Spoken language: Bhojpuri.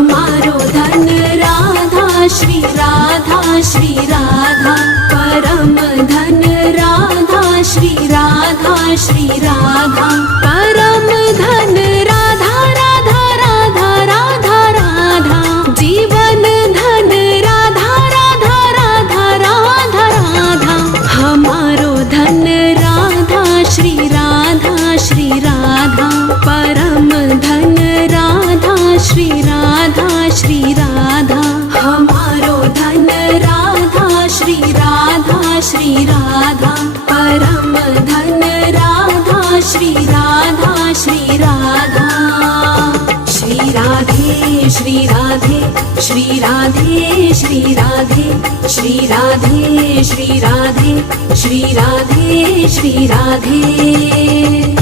हमारो धन राधा श्री राधा श्री राधा, परम धन राधा श्री राधा श्री राधा, परम धन राधा राधा राधा राधा राधा, जीवन धन राधा राधा राधा राधा राधा, हमारो धन राधा श्री राधा श्री राधा, परम धन राधा श्री राधा श्री राधा, हमारो धन राधा श्री राधा श्री राधा, परम धन राधा श्री राधा श्री राधा। श्री राधे श्री राधे श्री राधे श्री राधे श्री राधे श्री राधे श्री राधे श्री राधे।